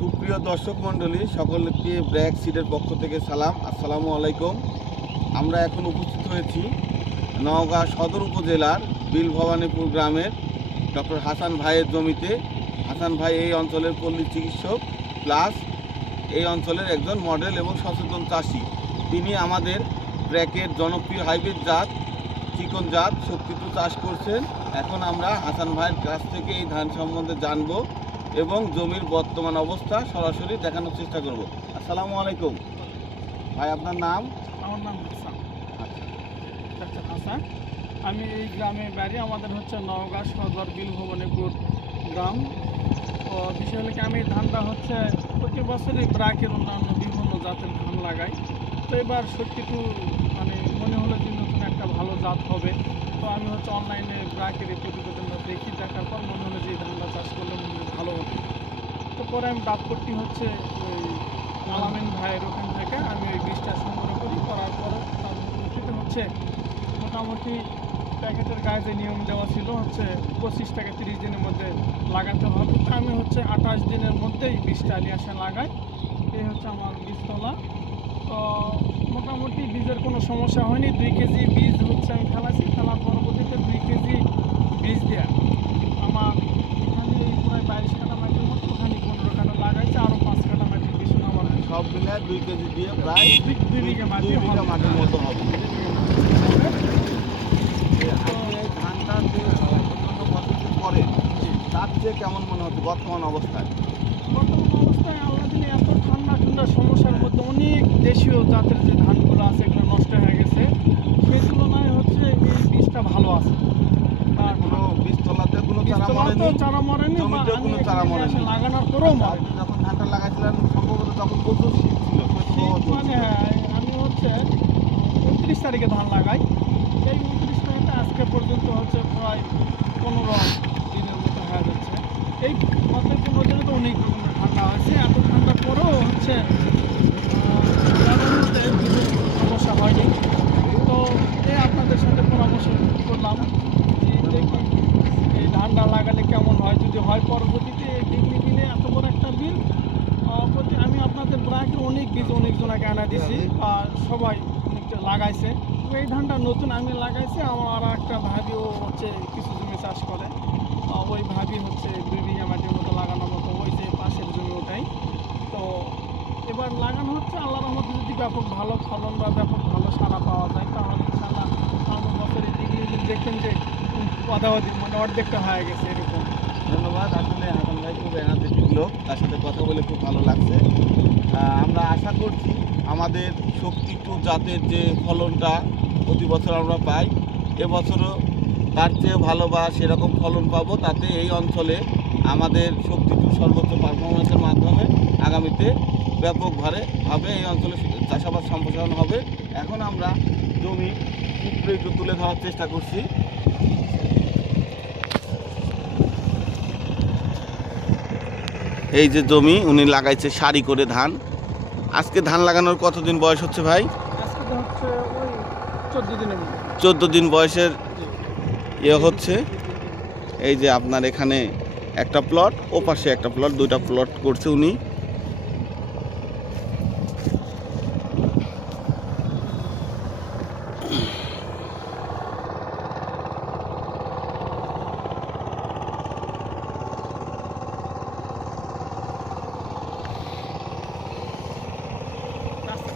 সুপ্রিয় দর্শক মণ্ডলী, সকলকে ব্র্যাক সিডের পক্ষ থেকে সালাম, আসসালামু আলাইকুম। আমরা এখন উপস্থিত হয়েছি নওগাঁ সদর উপজেলার বিলভবানীপুর গ্রামের ডক্টর হাসান ভাইয়ের জমিতে। হাসান ভাই এই অঞ্চলের পল্লী চিকিৎসক, প্লাস এই অঞ্চলের একজন মডেল এবং সচেতন চাষি। তিনি আমাদের ব্র্যাকের জনপ্রিয় হাইব্রিড জাত, চিকন জাত শক্তিটু চাষ করছেন। এখন আমরা হাসান ভাইয়ের কাছ থেকে এই ধান সম্বন্ধে জানব। এবং জমির বর্তমান অবস্থা সরাসরি দেখানোর চেষ্টা করব। আসসালামু আলাইকুম। ভাই আপনার নাম? আমার নাম হাসান। ডাক্তার হাসান। আমি এই গ্রামে বাড়ি আমাদের হচ্ছে নওগাঁ সদর বিলভবনীপুর গ্রাম। তো বিষয় হলো কি আমি ধানটা হচ্ছে প্রতি বছরই ব্রাকের অন্যান্য বিভিন্ন জাতের ধান লাগাই। তো এবার সত্যি একটু মানে মনে হলো যে নতুন একটা ভালো জাত হবে। তো আমি হচ্ছে অনলাইনে ব্রাকের এই প্রতিবেদনটা দেখি দেখার পর মনে হলো যে ধানটা চাষ করলে মনে হয় ভালো হবে। তো পরে আমি করতে হচ্ছে ওই আলামিন ভাইয়ের ওখান থেকে আমি ওই বীজটা সংগ্রহ করি, করার পরে তার ভিত্তিতে হচ্ছে মোটামুটি প্যাকেটের গায়ে যে নিয়ম দেওয়া ছিল হচ্ছে পঁচিশ থেকে তিরিশ দিনের মধ্যে লাগাতে হবে। তো আমি হচ্ছে আঠাশ দিনের মধ্যেই বীজটা নিয়ে আসে লাগাই। এই হচ্ছে আমার বীজতলা। তো মোটামুটি বীজের কোনো সমস্যা হয়নি। দুই কেজি বীজ হচ্ছে আমি ফেলাছি। ফেলার পরবর্তীতে দুই কেজি বীজ দেওয়া আমার এখানে ওই প্রায় বাইশ কাটা মাটির মতো ওখানে পনেরো কাটা লাগাইছে আরও পাঁচ কাটা মাটির পিছনে আমার সব মিলে দুই কেজি দিয়ে প্রায় দুই বিঘা। মাটির মতো হবে। ধানটা যে অন্যান্য পরে তার চেয়ে কেমন মনে হচ্ছে বর্তমান অবস্থায়? বর্তমান অবস্থায় আল্লাহ দিনে এত ঠান্ডা ঠান্ডা সমস্যার মধ্যে অনেক দেশীয় জাতের যে ধানগুলো আছে এগুলো নষ্ট হয়ে গেছে। সেই তুলনায় হচ্ছে এই বীজটা ভালো আছে। আর কোনো বীজতলাতে কোনো চারা মরেনি চারা মরেনি কোনো চারা মরেনি। লাগানোর পরেও যখন ধানটা লাগাইছিলেন সম্ভবত তখন প্রচুর শীত। মানে আমি হচ্ছে উনত্রিশ তারিখে ধান লাগাই। এই উনত্রিশ তারিখে আজকে পর্যন্ত হচ্ছে প্রায় পনেরো দিনের মতো হয়ে যাচ্ছে। এই মাসের পনেরো দিনে তো অনেক রকমের ঠান্ডা হয়েছে। এত ঠান্ডা পরেও হচ্ছে আহ, লাগানোর মধ্যে বিশেষ কোনো সমস্যা হয়নি তো এই আপনাদের সাথে পরামর্শ করলাম যে দেখি এই ধানটা লাগালে কেমন হয় যদি হয় পরবর্তীতে এই ডিগ্রি দিলে এত বড় একটা বিল আহ, প্রতি আমি আপনাদের ব্রাকের অনেক বীজ অনেকজনকে আনা দিছি আর সবাই অনেকটা লাগাইছে। তো এই ধানটা নতুন আমি লাগাইছি, আমার আর একটা ভাবিও হচ্ছে কিছু জমি চাষ করে। ওই ভাবি হচ্ছে দুই বিঘা মাটির মতো লাগানোর মতো ওই যে পাশের জমি ওটাই। তো এবার লাগানো হচ্ছে, আল্লাহর রহমতে যদি ব্যাপক ভালো ফলন বা ব্যাপক ভালো সারা পাওয়া যায়, তাহলে ইনশাল্লাহ সামনের বছরে ডিগ্রি দেখবেন যে পদাবধি মানে অর্ধেকটা হয়ে গেছে এরকম। ধন্যবাদ, আসলে হাসান ভাই খুব এনার্জেটিক লোক, তার সাথে কথা বলে খুব ভালো লাগছে। আমরা আশা করছি আমাদের শক্তি টু জাতের যে ফলনটা প্রতি বছর আমরা পাই, এবছরও তার চেয়ে ভালো বা সেরকম ফলন পাবো, তাতে এই অঞ্চলে আমাদের শক্তি টু সর্বোচ্চ পারফরমেন্সের মাধ্যমে আগামীতে ব্যাপকভাবে ভাবে এই অঞ্চলে চাষাবাদ সম্প্রসারণ হবে। এখন আমরা জমি চিত্র একটু তুলে ধরার চেষ্টা করছি। এই যে জমি উনি লাগাইছে সারি করে ধান। আজকে ধান লাগানোর কতদিন বয়স হচ্ছে ভাই? চোদ্দ দিন বয়সের ইয়ে হচ্ছে। এই যে আপনার এখানে একটা প্লট ও পাশে একটা প্লট দুইটা প্লট করছে উনি।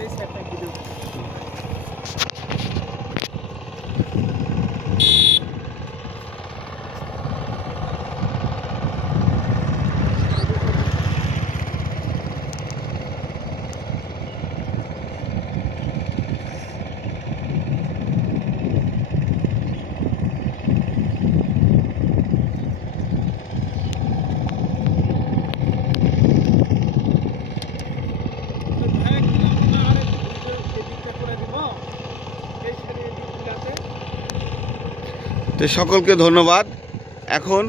রাস্তা দিয়ে সকলকে ধন্যবাদ। এখন